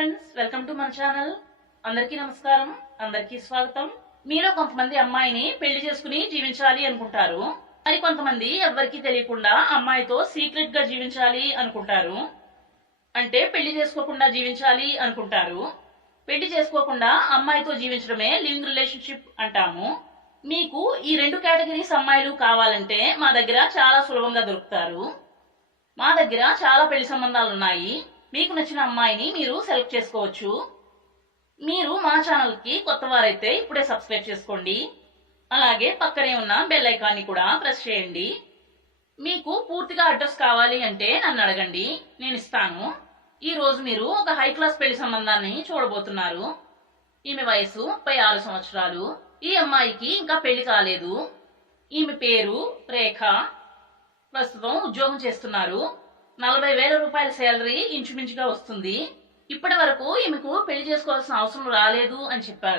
Friends, welcome to మన channel. అందరికీ నమస్కారం, అందరికీ స్వాగతం. మీలో కొంతమంది అమ్మాయిని పెళ్లి చేసుకుని జీవించాలి అనుకుంటారు. మరి కొంతమంది ఎవ్వరికీ తెలియకుండా అమ్మాయితో సీక్రెట్ గా జీవించాలి అనుకుంటారు. అంటే పెళ్లి చేసుకోకుండా జీవించాలి అనుకుంటారు. పెళ్లి చేసుకోకుండా అమ్మాయితో జీవించడమే లివింగ్ రిలేషన్షిప్ అంటాము. మీకు ఈ రెండు కేటగిరీస్ అమ్మాయిలు కావాలంటే మా దగ్గర చాలా సులభంగా దొరుకుతారు. మా దగ్గర చాలా పెళ్లి సంబంధాలు ఉన్నాయి. మీకు నచ్చిన అమ్మాయిని మీరు సెలెక్ట్ చేసుకోవచ్చు. మీరు మా ఛానల్ కి కొత్త వారైతే ఇప్పుడే సబ్స్క్రైబ్ చేసుకోండి. అలాగే పక్కనే ఉన్న బెల్ ఐకాన్ ని కూడా ప్రెస్ చేయండి. మీకు పూర్తిగా అడ్రస్ కావాలి అంటే నన్ను అడగండి, నేను ఇస్తాను. ఈ రోజు మీరు ఒక హై క్లాస్ పెళ్లి సంబంధాన్ని చూడబోతున్నారు. ఈమె వయసు 36 సంవత్సరాలు. ఈ అమ్మాయికి ఇంకా పెళ్లి కాలేదు. ఈమె పేరు రేఖ. ప్రస్తుతం ఉద్యోగం చేస్తున్నారు. 40,000 రూపాయల శాలరీ ఇంచుమించుగా వస్తుంది. ఇప్పటి వరకు ఈమెకు పెళ్లి చేసుకోవాల్సిన అవసరం రాలేదు అని చెప్పారు.